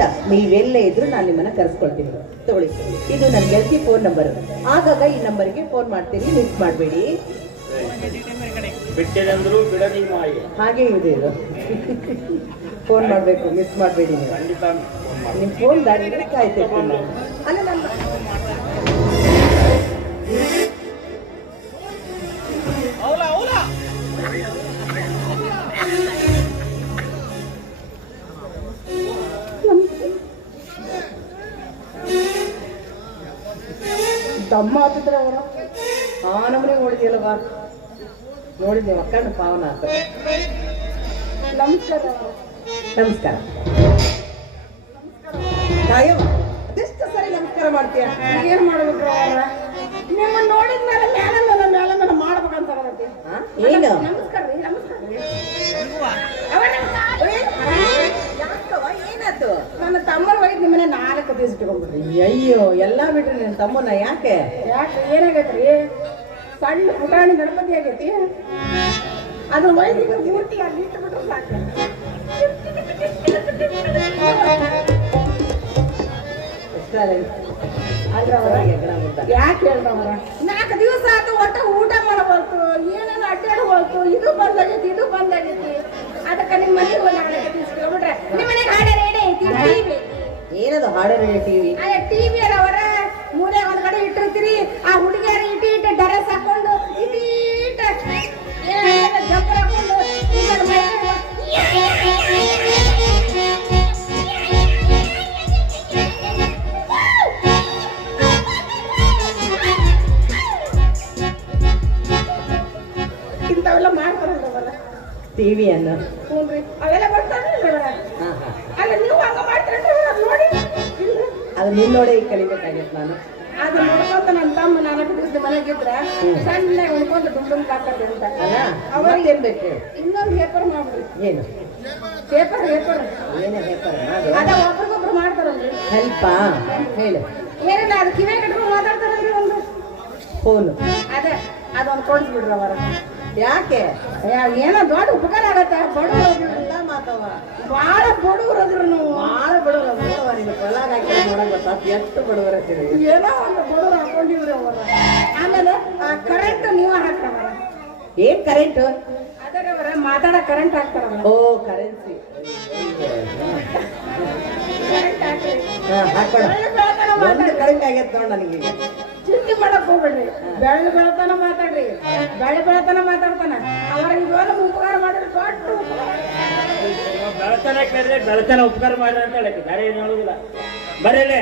ಖಂಡಿತ ನೀವೆಲ್ಲೇ ಇದ್ರು ನಾನು ನಿಮ್ಮನ್ನ ಕರೆಸ್ಕೊಳ್ತೀನಿ. ತಗೊಳ್ಳಿ, ಇದು ನನ್ನ ಗೆಳತಿ ಫೋನ್ ನಂಬರ್. ಆಗಾಗ ಈ ನಂಬರ್ಗೆ ಫೋನ್ ಮಾಡ್ತೀನಿ, ಮಿಸ್ ಮಾಡಬೇಡಿ. ಬಿಟ್ಟಿದಂದ್ರು ಬಿಡದಿ ಮಾಯಿ ಹಾಗೆ ಇದೆ ಇದು. ಫೋನ್ ಮಾಡಬೇಕು, ಮಿಸ್ ಮಾಡಬೇಡಿ. ಖಂಡಿತ ನಿಮ್ಮ ಫೋನ್ ದಾರಿ ಕಾಯ್ತಿರ್ತೀನಿ. ಅಲ್ಲ ನಮ್ಮ ತಮ್ಮ ಆತಿದ್ರ ಅವರ ನಮ್ಮನೆ ನೋಡಿದ್ಯಲ್ಲವ, ನೋಡಿದ್ದೆ ಮಕ್ಕಳ ಪಾವನ ಅಂತ. ನಮಸ್ಕಾರ. ನಮಸ್ಕಾರ. ಅದೆಷ್ಟು ಸರಿ ನಮಸ್ಕಾರ ಮಾಡ್ತೀಯ? ಏನ್ ಮಾಡ್ಬೇಕು ಅವರ? ನಿಮ್ಮ ನೋಡಿದ್ಮೇಲೆ ಮೇಲೆ ಮಾಡ್ಬೇಕಂತ ಏನು? ನಮಸ್ಕಾರ ರೀ, ನಮಸ್ಕಾರ. ಏನಾಯ್ತು? ನನ್ನ ತಮ್ಮನ ಒಯ್ದು ನಿಮ್ಮನೆ 4 ದಿವಸ ಇಟ್ಕೊಂಡ್ಬಿಡ್ರಿ. ಅಯ್ಯೋ, ಎಲ್ಲಾ ಬಿಟ್ರಿ ನನ್ನ ತಮ್ಮನ. ಯಾಕೆ ಏನಾಗೈತ್ರಿ? ಸಣ್ಣ ಪುಟಾಣಿ ಗಣಪತಿ ಆಗೈತಿ, ಅದು ಒಯ್ದು ಮೂರ್ತಿ ಅಲ್ಲಿ ಇಟ್ಬಿಟ್ರೆ ಸಾಕು. ಯಾಕೆ ಹೇಳ್ದವರ? 4 ದಿವಸ ಆತು, ಒಟ್ಟ ಊಟ ಮಾಡಬಾರ್ದು, ಏನೇನು ಅಡ್ಡಾಡ ಹೋಯ್ತು, ಇದು ಬಂದಾಗೈತಿ, ಇದು ಬಂದಾಗೈತಿ. ಅದಕ್ಕೆ ನಿಮ್ಮ ಮನೆಗೆ ಬಿಟ್ರೆ ನಿಮ್ಮ ಮನೆಗೆ ಹಾಡೇ ರೇಡಿ ಐತಿ. ಟಿವಿ ಏನದು? ಹಾಡೇ ಟಿವಿ? ಅದೇ ಟಿವಿ ಅಲ್ಲ ಅವರ ಮೂಲೆ ಒಂದ್ ಕಡೆ ಇಟ್ಟಿರ್ತೀರಿ. ಆ ಹುಡುಗಿಯರು ಇಟ್ಟು ಡ್ರೆಸ್ ಹಾಕೊಂಡು ಇಟ್ಟು ಜಂಪರ್ ಹಾಕೊಂಡು ಇಂಥವೆಲ್ಲ ಮಾಡ್ತಾರಲ್ಲ ಟಿವಿಯನ್ನು. ಅವೆಲ್ಲ ಬರ್ತಾನೆ. ಅಲ್ಲ ನೀವು ಹಂಗ ಮಾಡ್ತೀರ ನೋಡಿ, ಅದು ನಿನ್ನ ನೋಡಿ ಕಲಿಬೇಕಾಗಿತ್ತು ನಾನು. ಅದು ನೋಡ್ಕೊಂತ ನನ್ನ ತಮ್ಮ 4 ದಿವಸದ ಮನೆಗಿದ್ರೆ ಸಣ್ಣ ಉಳ್ಕೊಂತ ದುಡ್ಡು ಕಾಕತ್ತೆ ಅಂತ ಅಲ್ಲ. ಅವ್ರಿಗೆ ಏನ್ ಬೇಕು? ಇನ್ನೊಂದು ಪೇಪರ್ ಮಾಡ್ರಿ. ಏನು ಪೇಪರ್? ಏನೇ ಪೇಪರ್? ಅದ ಒಬ್ರಿಗೊಬ್ರು ಮಾಡ್ತಾರಲ್ರಿ. ಹೆಲ್ಪಾ? ಹೇಳು. ಏನಿಲ್ಲ, ಅದು ಕಿವಿ ಕಟ್ಕೊಂಡು ಮಾತಾಡ್ತಾರಲ್ರಿ ಒಂದು ಫೋನು. ಅದೇ ಅದೊಂದು ಕೊಡಿಸ್ಬಿಡ್ರಿ ಅವರ. ಯಾಕೆ? ಏನೋ ದೊಡ್ಡ ಉಪಕಾರ ಆಗತ್ತೆ. ಬಡವರೆಲ್ಲ ಮಾತವ, ಬಾಳ ಬಡವರದ್ರು ನೀವು. ಬಾಳ ಬಡವರ ನಿನ್ನ ಹೊಲಾಗ ಹಾಕಿ ನೋಡಕ್ ಗೊತ್ತಾ ಎಷ್ಟು ಬಡವರತ್ತೀರಿ. ಏನೋ ಒಂದು ಬಡವರು ಹಾಕೊಂಡಿವ್ರಿ ಅವರ. ಆಮೇಲೆ ಕರೆಂಟ್ ನೀವ ಹಾಕ್ತಾರ. ಏನ್ ಕರೆಂಟ್? ಅದೇ ಅವರ ಮಾತಾಡ ಕರೆಂಟ್ ಹಾಕ್ತಾರ. ಓ, ಕರೆನ್ಸಿ. ಕರೆಂಟ್ ಹಾಕ್ರಿ. ಒಂದು ಕರೆಂಟ್ ಆಗೈತೆ ನೋಡ್ ನನಗೆ. ಚಿಂತೆ ಮಾಡಕ್ ಹೋಗ್ಬೇಡ್ರಿ, ಬೆಳತನ ಮಾತಾಡ್ರಿ. ಬೆಳತನ ಮಾತಾಡ್ತಾನ. ಅವ್ರಿಗೆ ಇವಾಗ ಉಪಕಾರ ಮಾಡಿದ್ರೆ ಕೊಟ್ಟು ಬೆಳತನ ಕೇಳಿದ್ರೆ ಬೆಳತನ ಉಪಕಾರ ಮಾಡ್ರಿ ಅಂತ ಹೇಳಕ್ಕೆ ಬೇರೆ ಏನು ಹೇಳುದಿಲ್ಲ. ಬರೀಲೇ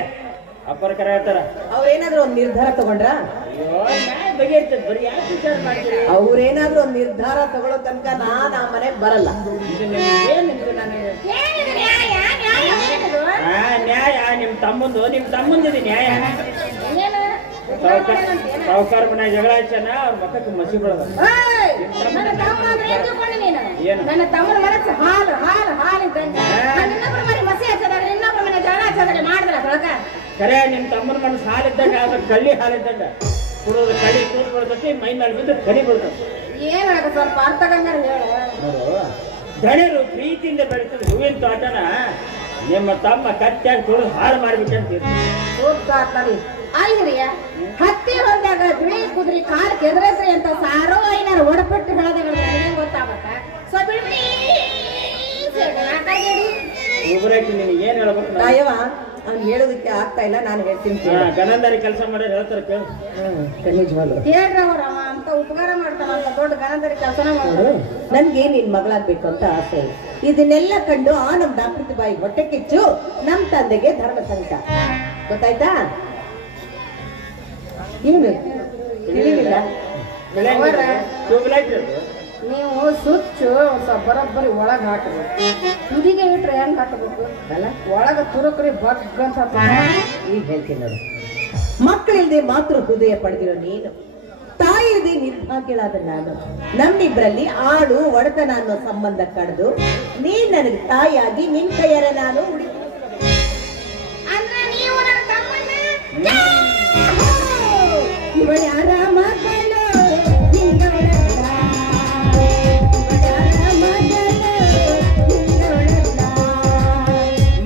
ಅಪ್ಪರ ಕರೆ ಹೇಳ್ತಾರ. ಅವ್ರೇನಾದ್ರೂ ಒಂದು ನಿರ್ಧಾರ ತಗೊಂಡ್ರ? ಬಗೆಯಿರ್ತದೆ. ಬರೀ ಯಾಕೆ ವಿಚಾರ ಮಾಡ್ತೀರಿ? ಅವ್ರೇನಾದ್ರೂ ಒಂದು ನಿರ್ಧಾರ ತಗೊಳ್ಳೋ ತನಕ ನಾನು ಆ ಮನೆಗೆ ಬರಲ್ಲ. ನ್ಯಾಯ ನಿಮ್ಮ ತಮ್ಮಂದಿದೆ ನ್ಯಾಯ. ಸಾವುಕಾರ ಮನೆ ಜಗಳ ಹಚ್ಚನ ಅವ್ರ ಮಕ್ಕಕ್ಕೆ ಮಸಿ ಬಿಡೋದು. ನನ್ನ ತಮ್ಮನ ಮನಸ್ಸು ಹಾಲು ಹಾಲು ಹಾಲು ಇದ್ದಂಗೆ. ಮಸಿ ಹಚ್ಚದ ಇನ್ನೊಬ್ಬರ ಮನೆ ಜಗಳ ಹಚ್ಚೋದ್ರೆ ಮಾಡಿದ್ರ ತೊಳಕ. ಕರೆ ನಿಮ್ಮ ತಮ್ಮನ ಮನಸ್ಸು ಹಾಲಿದ್ದಂಗ, ಆದ್ರೆ ಕಳ್ಳಿ ಹಾಲಿದ್ದಂಗ. ಕುಡಿಯೋದು ಕಳಿ ಕೂತ್ ಬಿಡ್ತೈತಿ, ಮೈ ಮೇಲೆ ಬಿದ್ದು ಕರಿ ಬಿಡ್ತೈತಿ. ಏನಾಗ ಸ್ವಲ್ಪ ಅರ್ಥಗಂಗಾರ ಹೇಳು. ದಣಿರು ಪ್ರೀತಿಯಿಂದ ಬೆಳಿತದೆ ಹೂವಿನ ತೋಟನ ನಿಮ್ಮ ತಮ್ಮ ಕತ್ಯಾಗಿ ತುಳಿದು ಹಾಳು ಮಾಡ್ಬೇಕಂತೀರಿ. ಅಲ್ರಿಯ ಹತ್ತಿ ಹೊಲ್ದಾಗ ಬಿಳಿ ಕುದ್ರಿ ಕಾಲ್ ಕೆದ್ರಸ್ರಿ ಅಂತ ಸಾರೋ ಐನಾರು ಒಡಪಟ್ಟು ಹೇಳೋದ ಗೊತ್ತಾಗತ್ತ. ಸೊ ಬಿಡಿ ನೀನು ಏನ್ ಹೇಳ್ಬೇಕು? ಅವ್ನು ಹೇಳೋದಕ್ಕೆ ಆಗ್ತಾ ಇಲ್ಲ, ನಾನು ಹೇಳ್ತೀನಿ. ಗನಂದಾರಿ ಕೆಲಸ ಮಾಡಿ ಹೇಳ್ತಾರೆ ಕೇಳು. ಹೇಳ್ರಿ ಅವ್ರ ಅಂತ ಉಪಕಾರ ಮಾಡ್ತಾನಂತ ದೊಡ್ಡ ಗನಂದಾರಿ ಕೆಲಸನ ಮಾಡ್ತಾರೆ. ನನ್ಗೆ ನಿನ್ ಮಗಳಾಗ್ಬೇಕು ಅಂತ ಆಸೆ. ಇದನ್ನೆಲ್ಲ ಕಂಡು ನಮ್ ಡಾಕ್ಟರ್ ಬಾಯಿ ಹೊಟ್ಟೆ ಕಿಚ್ಚು ನಮ್ ತಂದೆಗೆ ಧರ್ಮ ಸಂಕಟ. ಗೊತ್ತಾಯ್ತಾ? ಏನು ತಿಳಿಲಿಲ್ಲ? ನೀವು ಸುಚ್ಚು ಬರೋಬ್ಬರಿ ಒಳಗ್ ಹಾಕ್ರಿ. ತುದಿಗೆ ಇಟ್ರೆ ಹೆಂಗ್ ಹಾಕಬೇಕು ಅಲ್ಲ? ಒಳಗ ತುರುಕ್ರಿ ಬಗ್ಗಂತ. ಈಗ ಹೇಳ್ತೀನಿ ನೋಡಿ. ಮಕ್ಕಳಿಲ್ಲದೆ ಮಾತೃ ಹೃದಯ ಪಡೆದಿರೋ ನೀನು, ತಾಯಿಯದೇ ನಿರ್ಭಾಗ್ಯಳಾದ ನಾನು, ನಮ್ಮಿಬ್ಬರಲ್ಲಿ ಆಡು ಒಡತನ ಅನ್ನೋ ಸಂಬಂಧ ಕಳೆದು ನೀನ್ ನನಗೆ ತಾಯಿಯಾಗಿ ನಿನ್ ಕೈಯಾರ ನಾನು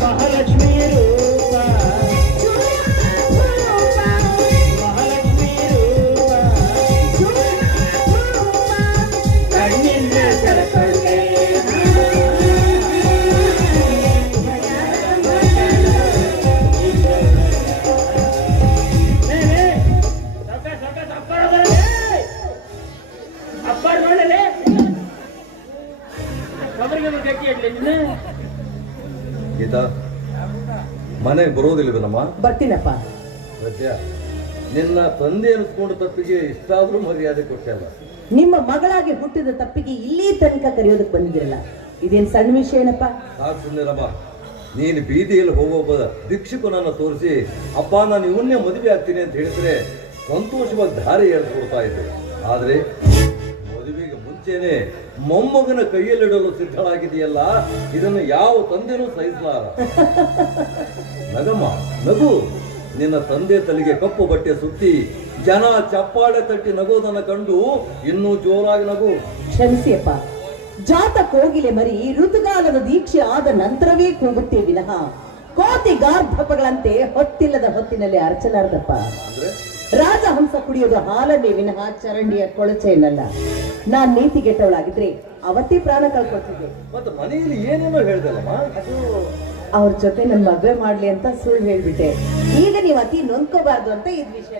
ಮಹಾಲಕ್ಷ್ಮಿ ಮನೆಗೆ ಬರೋದಿಲ್ವೇನಮ್ಮ? ಬರ್ತೀನಪ್ಪ. ಸತ್ಯ, ನಿನ್ನ ತಂದೆ ಅನಿಸ್ಕೊಂಡು ತಪ್ಪಿಗೆ ಇಷ್ಟಾದ್ರೂ ಮರ್ಯಾದೆ ಕೊಟ್ಟಲ್ಲ. ನಿಮ್ಮ ಮಗಳಾಗಿ ಹುಟ್ಟಿದ ತಪ್ಪಿಗೆ ಇಲ್ಲಿ ತನಕ ಕರೆಯೋದಕ್ಕೆ ಬಂದಿದ್ರಲ್ಲ, ಇದೇನ್ ಸಣ್ಣ ವಿಷಯ ಏನಪ್ಪ? ಸಾಕು ಸುಮ್ಮನಿರಮ್ಮ. ನೀನು ಬೀದಿಯಲ್ಲಿ ಹೋಗೋಬ್ಬ ಭಿಕ್ಷುಕನನ್ನು ತೋರಿಸಿ ಅಪ್ಪ ನಾನು ಇವನ್ನೇ ಮದುವೆ ಆಗ್ತೀನಿ ಅಂತ ಹೇಳಿದ್ರೆ ಸಂತೋಷವಾಗಿ ದಾರಿ ಹೇಳ್ಕೊಡ್ತಾ ಇದ್ದೆ. ಆದರೆ ಮದುವೆಗೆ ಮುಂಚೆನೆ ಮೊಮ್ಮಗನ ಕೈಯಲ್ಲಿಡಲು ಸಿದ್ಧಳಾಗಿದೆಯಲ್ಲ, ಇದನ್ನು ಯಾವ ತಂದೆನೂ ಸಹಿಸಲಾರ. ನಗಮ್ಮ, ನಗು. ನಿನ್ನ ತಂದೆ ತಲೆಗೆ ಕಪ್ಪು ಬಟ್ಟೆ ಸುತ್ತಿ ಜನ ಚಪ್ಪಾಳೆ ತಟ್ಟಿ ನಗೋದನ್ನು ಕಂಡು ಇನ್ನೂ ಜೋರಾಗಿ ನಗು. ಕ್ಷಮಿಸಿಯಪ್ಪ, ಜಾತ ಕೋಗಿಲೆ ಮರಿ ಋತುಗಾಲದ ದೀಕ್ಷೆ ಆದ ನಂತರವೇ ಕೂಗುತ್ತೆ ವಿನಃ ಕೋತಿ ಗಾರ್ಧಪಗಳಂತೆ ಹೊತ್ತಿಲ್ಲದ ಹೊತ್ತಿನಲ್ಲಿ ಅರ್ಚನಾರ್ದಪ್ಪ. ಅಂದ್ರೆ ರಾಜಹಂಸ ಕುಡಿಯೋದು ಹಾಲನ್ನೇ ವಿನಃ ಚರಂಡಿಯ ಕೊಳಚೆಯನ್ನಲ್ಲ. ನಾನ್ ನೀತಿಗೆಟ್ಟವಳಾಗಿದ್ರೆ ಅವತ್ತೇ ಪ್ರಾಣ ಕಳ್ಕೊಳ್ತಿದ್ದೆ. ಮತ್ತೆ ಮನೆಯಲ್ಲಿ ಏನೇನೋ ಹೇಳ್ದಲ್ಲಮ್ಮ? ಅದು ಅವ್ರ ಜೊತೆ ನನ್ ಮದುವೆ ಮಾಡ್ಲಿ ಅಂತ ಸುಳ್ಳು ಹೇಳ್ಬಿಟ್ಟೆ. ಈಗ ನೀವು ಅತಿ ನೊಂದ್ಕೋಬಾರ್ದು ಅಂತ ಇದ್ ವಿಷಯ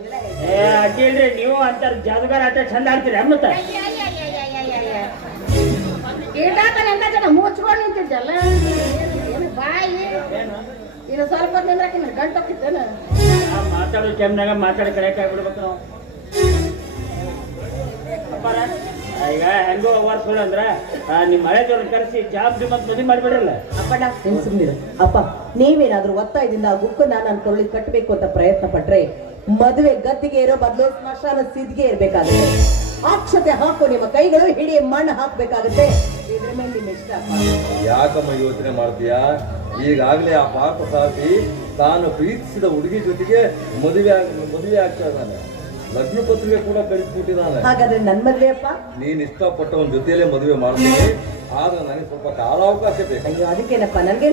ಅಡ್ಡಿಲ್ರಿ, ನೀವು ಅಂತಾರ ಜಾದಗಾರ ಆಟ ಚಂದ ಆಡ್ತೀರಿ ಮತ್ತ ಎಂತ ಜನ ಮುಚ್ಕೊಂಡು ನಿಂತಿದ್ದಲ್ಲ ಬಾಯಿ ಇದು ಸ್ವಲ್ಪ ನಿಂದ್ರಕ್ಕೆ ಗಂಟು ಹೋಗಿದ್ದೇನ ಮಾತಾಡೋ ಟೈಮ್ನಾಗ ಮಾತಾಡಿ ಕರೆಕ್ಟ್ ಆಗ್ಬಿಡ್ಬೇಕು ನಾವು. ಅಪ್ಪಾರ ಈಗ ಹೆಂಗೋ ಸುಳ್ಳು ಅಂದ್ರ ನಿಮ್ ಹಳೆದವ್ರನ್ನ ಕರೆಸಿ ಜಾಬ್ ಮತ್ ಮದುವೆ ಮಾಡಿಬಿಡ್ರಲ್ಲ. ಅಪ್ಪಣ್ಣ ನೀನ್ ಸುಮ್ನಿರು. ಅಪ್ಪ, ನೀವೇನಾದ್ರೂ ಒತ್ತಾಯದಿಂದ ಆ ಗುಕ್ಕನ್ನ ನಾನು ಕೊರಳಿ ಕಟ್ಟಬೇಕು ಅಂತ ಪ್ರಯತ್ನ ಪಟ್ರೆ ಮದುವೆ ಗದ್ದಿಗೆ ಇರೋ ಬದಲು ಸ್ಮಶಾನ ಸಿದ್ಗೆ ಇರ್ಬೇಕಾಗುತ್ತೆ. ಅಕ್ಷತೆ ಹಾಕೋ ನಿಮ್ಮ ಕೈಗಳು ಹಿಡಿ ಮಣ್ಣು ಹಾಕ್ಬೇಕಾಗುತ್ತೆ. ಇದ್ರ ಮೇಲೆ ನಿಮ್ ಇಷ್ಟ ಅಪ್ಪ. ಯಾಕಮ್ಮ ಯೋಚನೆ ಮಾಡ್ತೀಯಾ? ಈಗಾಗಲೇ ಆ ಪಾಪ ಸಾಕಿ ತಾನು ಪ್ರೀತಿಸಿದ ಹುಡುಗಿ ಜೊತೆಗೆ ಮದುವೆ ಆಗ್ತಾ ಇದ್ದಾನೆ. ಲಗ್ನ ಪತ್ರಿಕೆ ಕೂಡ ಕಳಿಸ್ಬಿಟ್ಟಿದ್ದಾನೆ. ಹಾಗಾದ್ರೆ ನನ್ ಮದ್ವೆ ಅಪ್ಪ? ನೀನ್ ಇಷ್ಟಪಟ್ಟವನ ಜೊತೆಯಲ್ಲೇ ಮದುವೆ ಮಾಡ್ತೀನಿ, ಆದ್ರೆ ನನಗೆ ಸ್ವಲ್ಪ ಕಾಲಾವಕಾಶ ಬೇಕು. ಅಯ್ಯೋ ಅದಕ್ಕೇನಪ್ಪ, ನನಗೆ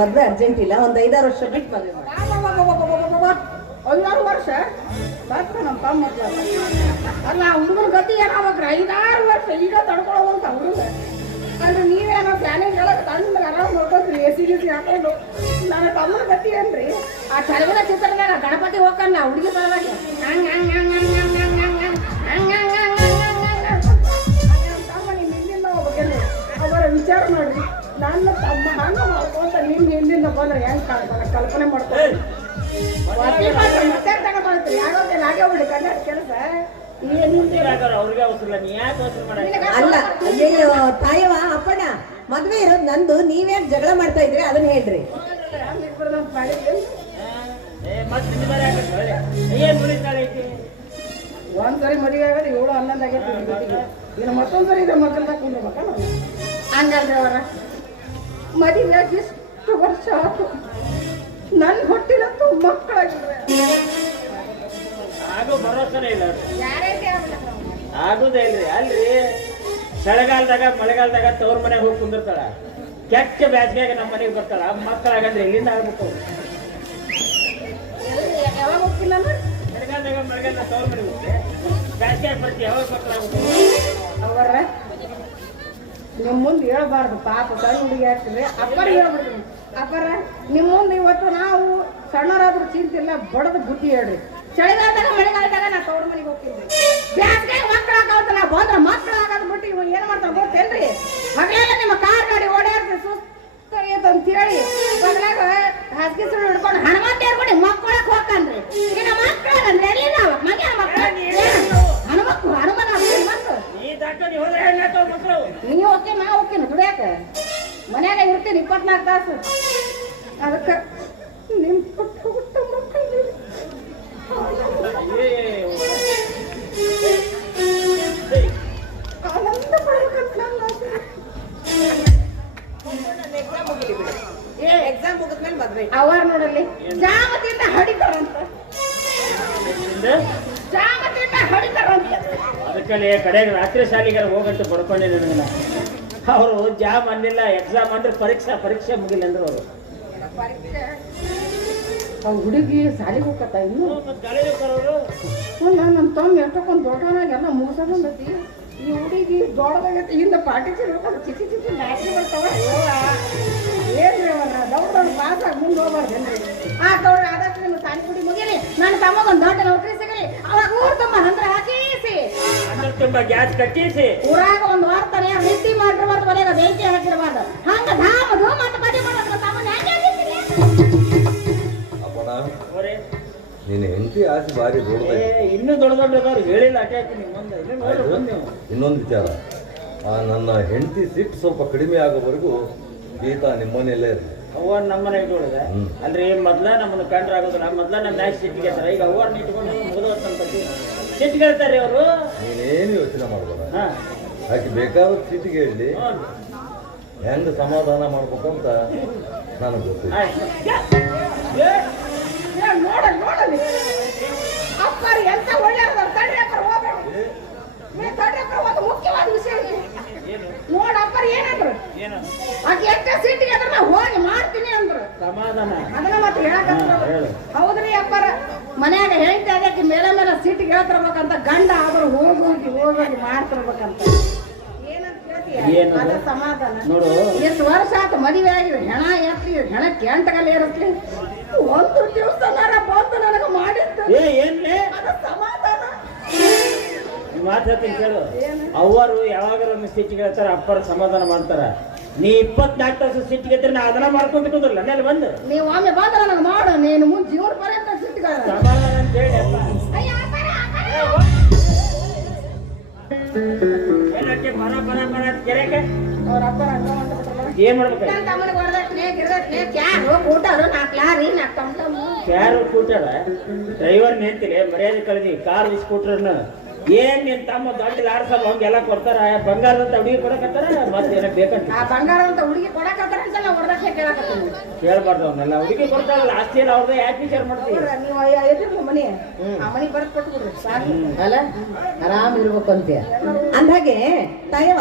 ಮದ್ವೆ ಅರ್ಜೆಂಟ್ ಇಲ್ಲ. ಒಂದ್ 5-6 ವರ್ಷ ಬಿಟ್ಟು ಮದ್ವೆ ಮಾಡಿ. 5-6 ವರ್ಷ ಬರ್ತ ನಮ್ಮ ತಮ್ಮ ಅಲ್ಲ ಹುಡುಗನ ಗತಿ ಏನಾಗ್ಬೇಕ್ರಿ 5-6 ವರ್ಷ ಈಗ ತಡ್ಕೊಳ್ಳೋವಂತ ಹುಡುಗ ಅಂದ್ರೆ ನೀವೇನೋ ಫ್ಯಾನಿಗೆ ಹೇಳಕ್ ತಣ್ಣಗೆ ಆರಾಮ್ ನೋಡ್ಕೊತ್ರಿ ಎಸಿ ಗಿಸಿ ಹಾಕೊಂಡು ನನ್ನ ತಮ್ಮನ ಗತಿ ಏನ್ರಿ ಆ ಚರಗಿನ ಚಿತ್ರದಾಗ ಗಣಪತಿ ಹೋಗ್ಕಲ್ಲ ಹುಡುಗಿ ಬರವಾಗಿ ತಮ್ಮ ನಿಮ್ ಹಿಂದಿಂದ ಹೋಗ್ಬೇಕೇನ್ರಿ ಅವರ ವಿಚಾರ ನೋಡ್ರಿ ನನ್ನ ತಮ್ಮ ಹಂಗ ಮಾಡ್ಕೊಂತ ನಿಮ್ ಹಿಂದಿಂದ ಬಂದ್ರೆ ಹೆಂಗ್ ಕಲ್ಪನೆ ಮಾಡ್ಕೊಂಡು ಮತ್ತೆ ತಗೊಂಡ್ರಿ ಯಾಗೋದಿಲ್ಲ ಹಾಗೆ ಬಿಡಿ ಕನ್ನಡ ಕೆಲಸ ಅವ್ರಿಗೆ ಅವಸರ ನೀ ಯಾಕೆ ಅವಸರ ಮಾಡ ಅಲ್ಲ ಅಯ್ಯೋ ತಾಯವ ಅಪ್ಪಣ್ಣ, ಮದ್ವೆ ಇರೋದು ನಂದು, ನೀವ್ಯಾಕೆ ಜಗಳ ಮಾಡ್ತಾ ಇದ್ರಿ ಅದನ್ನ ಹೇಳ್ರಿ. ಒಂದ್ಸರಿ ಮದುವೆ ಆಗೋದು 7-11 ಆಗೈತಿ. ಇನ್ನು ಮತ್ತೊಂದ್ಸರಿ ಇದೆ ಮಕ್ಕಳ ಕುಂದ್ರಬೇಕಲ್ಲ ಹಂಗಲ್ರಿ ಅವರ ಮದುವೆ ಆಗಿ ಇಷ್ಟು ವರ್ಷ ಆಯ್ತು, ನನ್ನ ಹೊಟ್ಟಿಲಂತೂ ಮಕ್ಕಳಾಗಿದ್ರೆ ಆಗೋ ಭರೋಸನೆ ಇಲ್ಲ. ಆಗುದೇ ಇಲ್ರಿ. ಅಲ್ರಿ ಚಳಿಗಾಲದಾಗ ಮಳೆಗಾಲದಾಗ ತವ್ರ ಮನೆಗೆ ಹೋಗಿ ಕುಂದಿರ್ತಾಳ, ಕೆಟ್ಟ ಬ್ಯಾಸಿಗೆಯಾಗ ನಮ್ಮ ಮನೆಗೆ ಬರ್ತಾಳ. ಮಕ್ಕಳಾಗಂದ್ರೆ ಎಲ್ಲಿಂದ ಆಗ್ಬೇಕು? ಯಾವಾಗ ಹೋಗ್ತಿಲ್ಲ ಚಳಿಗಾಲದಾಗ ಮಳೆಗಾಲ ತವ್ರ ಮನೆಗೆ ಹೋಗ್ತೆ, ಬ್ಯಾಸಿಗೆ ಬರ್ತೀವಿ. ಯಾವಾಗ ಮಕ್ಕಳಾಗ್ಬೇಕು? ಅವರ ನಿಮ್ಮ ಮುಂದೆ ಹೇಳ್ಬಾರ್ದು, ಪಾಪ ಸಣ್ಣ ಹುಡುಗಿ ಆಗ್ತದೆ. ಅಪ್ಪರ ಹೇಳ್ಬಿಡ್ತೀನಿ, ಅಪ್ಪರ ನಿಮ್ಮ ಮುಂದೆ ಇವತ್ತು ನಾವು ಸಣ್ಣರಾದ್ರೂ ಚಿಂತಿಲ್ಲ, ಬಡದ ಬುದ್ಧಿ ಹೇಳ್ರಿ. ಚಳಿಗಾಲದಾಗ ಮಳೆಗಾಲದಾಗ ನಾ ತವ್ರ ಮನೆಗೆ ಹೋಗ್ತಿದ್ವಿ, ಬ್ಯಾಸ್ಗೆ ಮಕ್ಕಳಾಗತ್ತ ನಾ ಬಂದ್ರ ಮಕ್ಕಳಾಗದ್ ಬಿಟ್ಟು ಇವ ಏನ್ ಮಾಡ್ತಾರ ಗೊತ್ತೇನ್ರಿ? ಹಗಲೆಲ್ಲ ನಿಮ್ಮ ಕಾರ್ ಗಾಡಿ ಓಡಾಡ್ರಿ ಸುಸ್ತಾಗೈತೆ ಅಂತ ಹೇಳಿ ಬದಲಾಗ ಹಾಸಿಗೆ ಸುಳ್ಳು ಹಿಡ್ಕೊಂಡು ಹನುಮಂತ ಹೇಳ್ಕೊಂಡು ಮಕ್ಕಳಕ್ ಹೋಗ್ಕನ್ರಿ. ಇನ್ನು ಮಕ್ಕಳಂದ್ರೆ ಎಲ್ಲಿಲ್ಲ ಮಗ ಮಕ್ಕಳ ಹನುಮನ ನೀ ಓಕೆ ನಾ ಓಕೆನ ದುಡಿಯಾಕ ಮನ್ಯಾಗ ಇರ್ತೀನಿ 24 ತಾಸು. ಅದಕ್ಕೆ ನಿಮ್ ಪುಟ್ಟ ಪುಟ್ಟ ಮಕ್ಕಳು ಆನಂದ ಪಡ್ಬೇಕಂತ ನನ್ನ ಆಸೆ. ಎಕ್ಸಾಮ್ ಮುಗಿದ್ಮೇಲೆ ಮದ್ವೆ. ಅವರ್ ನೋಡಲ್ಲಿ ಜಾಮತಿಯಿಂದ ಹಡಿತಾರಂತ, ಜಾಮತಿಯಿಂದ ಹಡಿತಾರಂತ. ಅದಕ್ಕಲ್ಲಿ ಕಡೆಗೆ ರಾತ್ರಿ ಶಾಲೆಗಾರ ಹೋಗಂತ ಬಡ್ಕೊಂಡಿದ್ದೆ ನನಗೆ. ಅವರು ಜಾಮ್ ಅನ್ನಿಲ್ಲ, ಎಕ್ಸಾಮ್ ಅಂದ್ರೆ ಪರೀಕ್ಷೆ ಮುಗಿಲ್ಲ ಅಂದ್ರೆ ಅವರು ಹುಡುಗಿ ಸಾಲಿಗೆ ಹೋಗತ್ತ ಇನ್ನು ನಮ್ಮ ತಮ್ಮ ಎಷ್ಟೊಂದು ದೊಡ್ಡವನಾಗ ಎಲ್ಲ ಮುಗಿಸೋದೈತಿ. ಈ ಹುಡುಗಿ ದೊಡ್ಡದಾಗೈತಿ, ಹಿಂದೆ ಪಾಟಿ ಚಿಕ್ಕಿ ಚಿಕ್ಕಿ ನಾಟಿ ಬರ್ತಾವ. ಏನ್ರಿ ಅವರ ದೊಡ್ಡ ಪಾಸ್ ಆಗಿ ಮುಂದೆ ಹೋಗ್ಬಾರ್ದೇನ್ರಿ? ದೊಡ್ಡ ಆದಷ್ಟು ನಿಮ್ಮ ಸಾಲಿ ಕುಡಿ ಮುಗಿರಿ, ನನ್ನ ತಮ್ಮಗೊಂದು ದೊಡ್ಡ ನೌಕರಿ ಸಿಗಲಿ, ಅವಾಗ ಊರ್ ತುಂಬ ಹಂದ್ರ ಹಾಕಿಸಿ ತುಂಬಾ ಗ್ಯಾಸ್ ಕಟ್ಟಿಸಿ ಊರಾಗ ಒಂದು ವಾರ ತನ ಮಿಸ್ತಿ ಮಾಡಿರ್ಬಾರ್ದು, ಮನೆಯಾಗ ಬೆಂಕಿ ಹಾಕಿರ್ಬಾರ್ದು. ಹಂಗ ಧಾಮ ಧೂಮ ಅಂತ ಮದುವೆ ಮಾಡೋದು ತಮ್ಮನ ಹೆಂಗೆ ಅವರೇ ನೀನು ಹೆಂಡತಿ ಆಸೆ ಭಾರಿ ದೊಡ್ಡದಾಗಿ ಇನ್ನೂ ದೊಡ್ಡ ದೊಡ್ಡದವ್ರು ಹೇಳಿಲ್ಲ ಅಟ್ಯಾಕ್ ನಿಮ್ಮ ಮುಂದೆ ಇನ್ನೂ ನೋಡ್ರಿ ಬಂದು ನೀವು ಇನ್ನೊಂದು ವಿಚಾರ ನನ್ನ ಹೆಂಡತಿ ಸಿಟ್ಟು ಸ್ವಲ್ಪ ಕಡಿಮೆ ಆಗೋವರೆಗೂ ಗೀತಾ ನಿಮ್ಮನೆಯಲ್ಲೇ ಇರಲಿ. ಅವ್ವ ನಮ್ಮನೆ ಇಟ್ಕೊಳ್ಳೋದ ಅಲ್ರಿ ಮೊದ್ಲ ನಮ್ಮನ್ನು ಕಂಡ್ರೆ ಆಗೋದಿಲ್ಲ ಮೊದ್ಲ ನಮ್ಮ ಮ್ಯಾಚ್ ಸಿಟ್ಟಿಗೆ ಈಗ ಅವ್ವರ್ನ ಇಟ್ಕೊಂಡು ಮುಗಿದೋತ್ತಂತ ಸಿಟ್ಟಿಗೆ ಹೇಳ್ತಾರೆ ಅವರು. ನೀನೇನು ಯೋಚನೆ ಮಾಡ್ಬೋದ ಹಾ ಆಕೆ ಬೇಕಾದ ಸಿಟ್ಟಿಗೆ ಹೇಳಿ ಹೆಂಗೆ ಸಮಾಧಾನ ಮಾಡ್ಬೇಕು ಅಂತ ನನಗೆ ಗೊತ್ತಿಲ್ಲ. ನೋಡಲಿ ಅಪ್ಪರ್ ಎಂತ ಒಳ್ಳೆಯವ್ರು ತಡ್ರಿ ಅಪ್ಪರ್ ಹೋಗ್ಬೇಡಿ ತಡ್ರಿ ಅಪ್ಪರ್ ಒಂದು ಮುಖ್ಯವಾದ ವಿಷಯ ನೋಡ ಅಪ್ಪರ್ ಏನಂದ್ರು ಏನು ಆಕೆ ಎಷ್ಟೇ ಸೀಟಿಗೆ ಅದ್ರ ನಾ ಹೋಗಿ ಮಾಡ್ತೀನಿ ಅಂದ್ರು ಸಮಾಧಾನ ಅದನ್ನ ಮತ್ತೆ ಹೇಳಕತ್ರ ಹೌದ್ರಿ ಅಪ್ಪರ ಮನ್ಯಾಗ ಹೇಳ್ತಾ ಅದಕ್ಕೆ ಮೇಲೆ ಮೇಲೆ ಸೀಟಿಗೆ ಹೇಳ್ತಿರ್ಬೇಕಂತ ಗಂಡ ಆದ್ರೂ ಹೋಗಿ ಮಾಡ್ತಿರ್ಬೇಕಂತ ಏನಂತ ಕೇಳ್ತೀಯ ಅದ ಸಮಾಧಾನ ನೋಡು ಎಷ್ಟು ವರ್ಷ ಆತ ಮದುವೆ ಆಗಿದೆ ಹೆಣ ಎತ್ತಿ ಹೆಣ ಕೆಂಟಗಲ್ಲಿ ಇರುತ್ತೆ ಒಂದು ದಿವಸ ಬಂದು ನನಗೆ ಮಾಡಿದ್ದು ಏನ್ಲೇ ಅದ ಸಮಾಧಾನ ಮಾತಾಡ್ತೀನಿ ಕೇಳು ಅವರು ಯಾವಾಗಾರ ಒಮ್ಮೆ ಸಿಟ್ಟಿಗೆ ಹೇಳ್ತಾರ ಅಪ್ಪರ ಸಮಾಧಾನ ಮಾಡ್ತಾರ. ನೀ 24 ತಾಸು ಸಿಟ್ಟಿಗೆ ಇದ್ರೆ ನಾ ಅದನ್ನ ಮಾಡ್ಕೊಂಡ್ಬಿಟ್ಟುದಿಲ್ಲ ಮೇಲೆ ಬಂದು ನೀವು ಒಮ್ಮೆ ಬಂದ್ರೆ ನನಗೆ ಮಾಡು ನೀನು ಮುಂದೆ ಜೀವನ ಪರ್ಯಂತ ಸಿಟ್ಟಿಗೆ ಸಮಾಧಾನ ಅಂತ ಹೇಳಿ ಅಪ್ಪ ಏನಕ್ಕೆ ಬರ ಬರ ಬರ ಅಂತ ಕೆರೆಗೆ ಅವ್ರ ಅಪ್ಪರ ಅರ್ಥ ಮಾಡ್ಬಿಟ್ರಲ್ಲ ಏನ್ ಮಾಡ್ಬೇಕು ನನ್ನ ತಮ್ಮನಿಗೆ ಹೊಡೆದಟ್ನೆ ಗಿಡದಟ್ನೆ ಕ್ಯಾರು ಕೂಟರು 4 ಲಾರಿ 4 ಟಮ್ಟಮ್ ಕ್ಯಾರು ಸ್ಕೂಟರ್ ಡ್ರೈವರ್ ನಿಂತಿಲ್ಲ ಮರ್ಯಾದೆ ಕಳೆದಿ ಕಾರ್ ಸ್ಕೂಟರ್ನ ಏನ್ ನಿನ್ ತಮ್ಮ ದೊಡ್ಡ ಲಾಡ್ಸಲ್ಲ ಹಂಗೆಲ್ಲ ಕೊಡ್ತಾರ ಬಂಗಾರದ ಹುಡುಗಿ ಕೊಡಕತ್ತಾರ ಮತ್ತೆ ಏನೋ ಬೇಕಂತ ಆ ಬಂಗಾರ ಅಂತ ಹುಡುಗಿ ಕೊಡಕತ್ತಾರ ಅಂತ ನಾವು ಹೊಡೆದಟ್ನೆ ಕೇಳಕತ್ತೀನಿ ಕೇಳ್ಬಾರ್ದು ಅವನ್ನೆಲ್ಲ ಹುಡುಗಿ ಕೊಡ್ತಾರಲ್ಲ ಆಸ್ತಿ ಎಲ್ಲ ಅವ್ರದ್ದು ಯಾಕೆ ವಿಚಾರ ಮಾಡ್ತೀವಿ ನೀವು ಎದ್ರಿ ಮನೆ ಆ ಮನೆ ಬರತ್ ಕೊಟ್ಬಿಡ್ರಿ ಸಾಕು ಅಲ್ಲ ಆರಾಮ್ ಇರ್ಬೇಕು ಅಂತೀಯ. ಅಂದಾಗೆ ತಾಯವ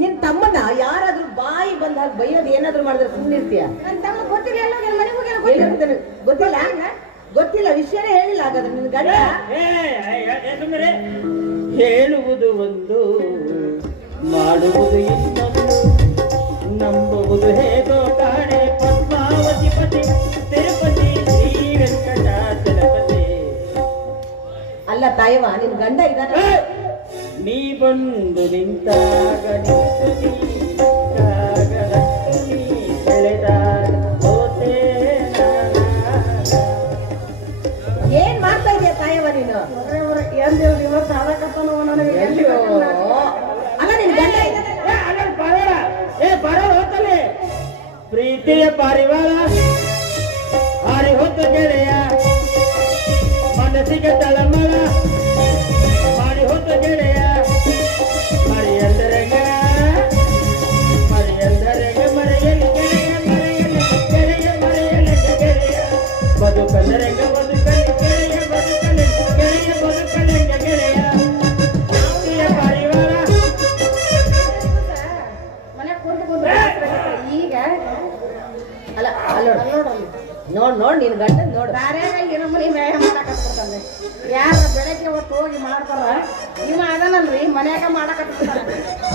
ನಿನ್ ತಮ್ಮನ ಯಾರಾದ್ರೂ ಬಾಯಿ ಬಂದಾಗ ಬೈಯೋದು ಏನಾದ್ರು ಮಾಡಿದ್ರೆ ಸುಮ್ಮನೆ ಇರ್ತೀಯ? ನನ್ನ ತಮ್ಮ ಗೊತ್ತಿಲ್ಲ ಎಲ್ಲ ಮನೆಗೆ ಹೋಗಿ ಗೊತ್ತಿಲ್ಲ ಗೊತ್ತಿಲ್ಲ ವಿಷಯನೇ ಹೇಳಿಲ್ಲ ಹಾಗಾದ್ರೆ ನಿನ್ ಗಂಡ ಸುಮ್ಮನೆ ಹೇಳುವುದು ಒಂದು ಮಾಡುವುದು ಇನ್ನೊಂದು ನಂಬುವುದು ಹೇಗೋ ಕಾಣೆ ಪದ್ಮಾವತಿ ಪತಿ ತಿರುಪತಿ ಶ್ರೀ ವೆಂಕಟಾಚಲಪತಿ. ಅಲ್ಲ ತಾಯವ ನಿನ್ ಗಂಡ ಇದಾನ ನೀ ಬಂದು ನಿಂತಾಗ ನಿಂತು ನೀ ಬೆಳೆದಾಗ ಹೋತೆ ಏನ್ ಮಾಡ್ತಾ ಇದೀಯ ತಾಯವ ನೀನು? ಏನ್ ಇವತ್ತು ಹಾಡಕತ್ತಾನೋ ನನಗೆ ಎಲ್ಲಿ ಅಲ್ಲ ನಿನ್ ಗಂಡ ಇದಾನ ಬರೋಣ ಹೋಗ್ತಲೆ ಪ್ರೀತಿಯ ಪಾರಿವಾಳ ಹಾರಿ ಹೊತ್ತು ಗೆಳೆಯ ಮನಸ್ಸಿಗೆ ತಳಮಳ ಮಾಡಿ ಹೊತ್ತು ಗೆಳೆಯ ಮರೆಯಂದರೆಗ ಮರೆಯಲಿ ಗೆಳೆಯ ಮರೆಯಲಿ ಗೆಳೆಯ ಬದುಕಂದರೆಗ ಬದುಕಲಿ ಗೆಳೆಯ ಬದುಕಲಿ ಗೆಳೆಯ ಪ್ರೀತಿಯ ಪಾರಿವಾಳ ಮನೆಗೆ ಕುಂತು ಈಗ ಅಲ್ಲ ನೋಡ್ ನಿನ್ ಗಂಡ ನೋಡು ದಾರ್ಯಾಗ ಇರಮನಿ ವ್ಯಾಯ ಮಾಡಕತ್ಬಿಡ್ತಾನೆ ಯಾರ ಬೆಳಗ್ಗೆ ಹೊತ್ತು ಹೋಗಿ ಮಾಡ್ತಾರ ಇವ ಅದನಲ್ರಿ ಮನ್ಯಾಗ ಮಾಡಕತ್ಬಿಡ್ತಾರ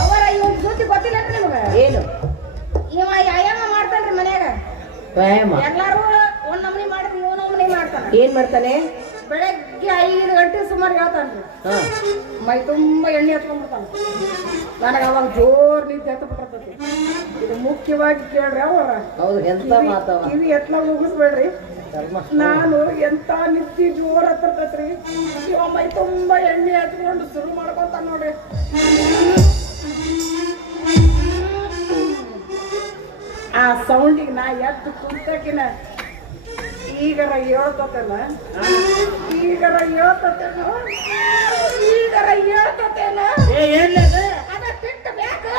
ಅವರ ಇವನ್ ಸುದ್ದಿ ಗೊತ್ತಿಲ್ಲನ್ರಿ ನಿಮ್ಗ ಏನು ಇವ ಯಾಯಾಮ ಮಾಡ್ತಾನ್ರಿ ಮನ್ಯಾಗ ವ್ಯಾಯಾಮ ಎಲ್ಲಾರು ಒಂದ್ ನಮನಿ ಮಾಡಿದ್ರೆ ಇವ್ ನಮನಿ ಮಾಡ್ತಾನ ಏನ್ ಮಾಡ್ತಾನೆ? ಬೆಳಗ್ಗೆ 5 ಗಂಟೆ ಸುಮಾರು ಹೇಳ್ತಾನ್ರಿ ಹಾ ಮೈ ತುಂಬಾ ಎಣ್ಣೆ ಹಚ್ಕೊಂಡ್ಬಿಡ್ತಾನ ನನಗ ಅವಾಗ ಜೋರ್ ನಿಂತು ಎತ್ತ ಬಿಟ್ಟಿರ್ತೈತಿ. ಇದು ಮುಖ್ಯವಾಗಿ ಕೇಳ್ರಿ ಅವರ ಹೌದು ಎಂತ ಮಾತವ ಇದು ಎತ್ಲ ಮುಗಿಸ್ಬೇಡ್ರಿ ನಾನು ಎಂತ ನಿತ್ತಿ ಜೋರ್ ಹತ್ತಿರ್ತೈತ್ರಿ ಇವ ಮೈ ತುಂಬಾ ಎಣ್ಣೆ ಹಚ್ಕೊಂಡು ಶುರು ಮಾಡ್ಕೊಂತ ನೋಡ್ರಿ ಆ ಸೌಂಡಿಗೆ ನಾ ಎದ್ದು ಕುಂತಕಿನ ಈಗರ ಹೇಳ್ತತೇನ ಅದ ತಿಟ್ಟ ಬೇಕು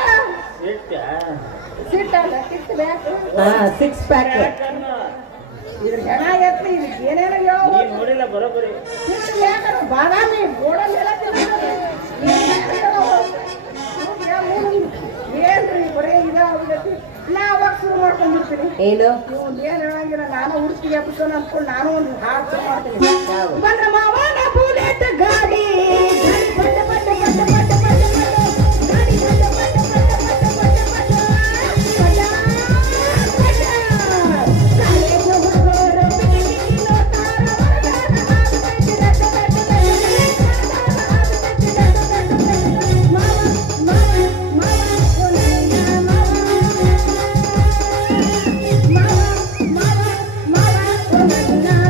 ಸಿಟ್ಟಲ್ಲ ತಿಟ್ಟ ಬೇಕು 6 ಪ್ಯಾಕ್ ಇದ್ರ ಹೆಣ ಎತ್ತಿ ಇದಕ್ಕೆ ಏನೇನೋ ಹೇಳೋ ನೋಡಿಲ್ಲ ಬರೋಬ್ಬರಿ ತಿಟ್ಟ ಬೇಕು ಬಾದಾಮಿ ಗೋಡಲ್ಲೆಲ್ಲ ಏನ್ರಿ ಬರೀ ಇದಾಗ್ಬಿಡತಿ ನಾ ಅವಾಗ ಶುರು ಮಾಡ್ಕೊಂಡ್ಬಿಡ್ತೀನಿ ಏನು ಇವ್ನು ಏನ್ ಹೇಳಂಗಿಲ್ಲ ನಾನು ಹುಡುಕಿಗೆ ಎಪ್ಪಿಸೋಣ ಅನ್ಕೊಂಡು ನಾನು ಒಂದು ಹಾಡು ಶುರು ಮಾಡ್ತೀನಿ ಬಂದ್ರ ಮಾವನ ಬುಲೆಟ್ ಗಾಡಿ ಬಡ್ಡ ಬಡ್ಡ ಬಡ್ಡ ಬಡ್ಡ ಬಡ್ಡ ಗಾಡಿ ಬಡ್ಡ ಬಡ್ಡ ಬಡ್ಡ ಬಡ್ಡ ಬಡ್ಡ ಬಡ್ಡ ಕಾಲೇಜು ಹುಡುಗರು ಬಿಗಿನೋ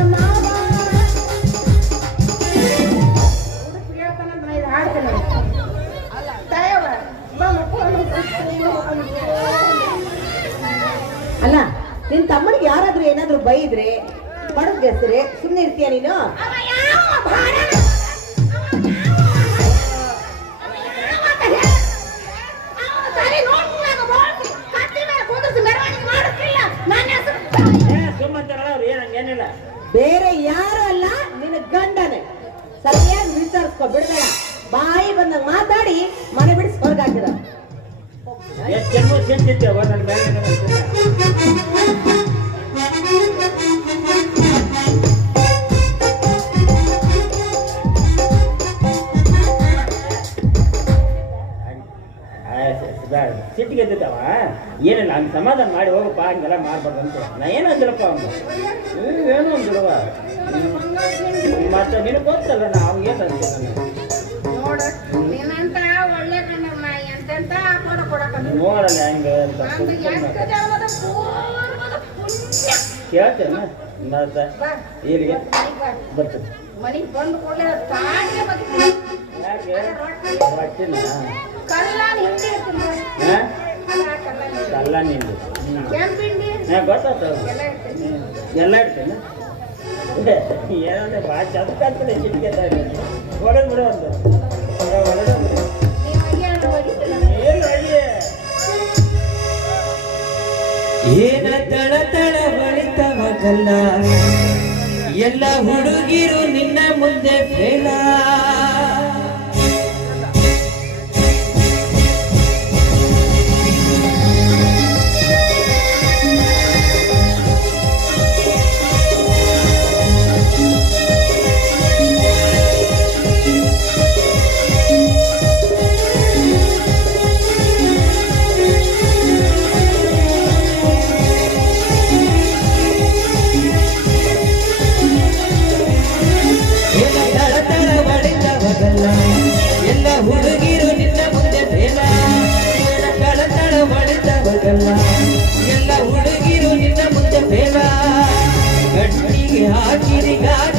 ಮಾವ ಬೈದ್ರೆ ಹೊಡೆದ್ರೆ ಸುಮ್ಮನೆ ಇರ್ತೀಯ ನೀನು? ಏನಿಲ್ಲ, ಬೇರೆ ಯಾರು ಅಲ್ಲ, ನಿನ್ನ ಗಂಡನೇ. ಸರಿಯಾಗಿ ವಿಚಾರಿಸ್ಕೊ, ಬಿಡ್ಬೇಡ. ಬಾಯಿ ಬಂದಾಗ ಮಾತಾಡಿ ಮನೆ ಬಿಡಿಸಿ ಹೊರಗಾಕಿದ. ಎಷ್ಟು ಸಿಟ್ಟಿದ್ದೇವ ನನ್ನ ಮೇಲೆ. ಸಿಟ್ಟಿಗೆ ಎದ್ದಿದ್ದಾವ. ಏನಿಲ್ಲ, ಹಂಗೆ ಸಮಾಧಾನ ಮಾಡಿ ಹೋಗಪ್ಪ, ಹಂಗೆಲ್ಲ ಮಾಡ್ಬಾರ್ದು ಅಂತ. ನಾ ಏನು ಅಂದಿರಪ್ಪ ಅವ್ನು, ಏನು ಅಂದಿರುವ ಮತ್ತೆ ನಿನಗೆ ಗೊತ್ತಲ್ಲ ನಾ ಅವ್ನು ಏನು ಅಂದೆ ನೋಡಲ್ಲ ಹೆಂಗೆ ಅಂತ ಕೇಳ್ತೇನೆ. ಮತ್ತೆ ಇಲ್ಲಿಗೆ ಬರ್ತದೆ ಮನೆಗೆ ಬಂದು ಕೂಡಲೇ ಯಾಕೆ ಹೊಟ್ಟಿನ ಕಲ್ಲ ನಿಂದು ಗೊತ್ತಾಗ್ತದೆ ಎಲ್ಲ ಇಡ್ತೇನೆ. ಏನಂದ್ರೆ ಭಾಳ ಚದಕಾಗ್ತದೆ ಚಿಟಿಕೆ ಹೊಡೆದ್ ಬಿಡು ಅಂತ ಏನ ತಳ ತಳ ಬಳಿತವಾಗಲ್ಲ, ಎಲ್ಲ ಹುಡುಗಿರು ನಿನ್ನ ಮುಂದೆ ಬೇಡ. ಎಲ್ಲ ಹುಡುಗಿರು ನಿನ್ನ ಮುಂದೆ ಬೇಡ, ತಳ ಬಳಿತವಾಗಲ್ಲ, ಎಲ್ಲ ಹುಡುಗಿರು ನಿನ್ನ ಮುಂದೆ ಬೇಡ. ಗಂಟಿಗೆ ಹಾಕಿರಿಗಾಗ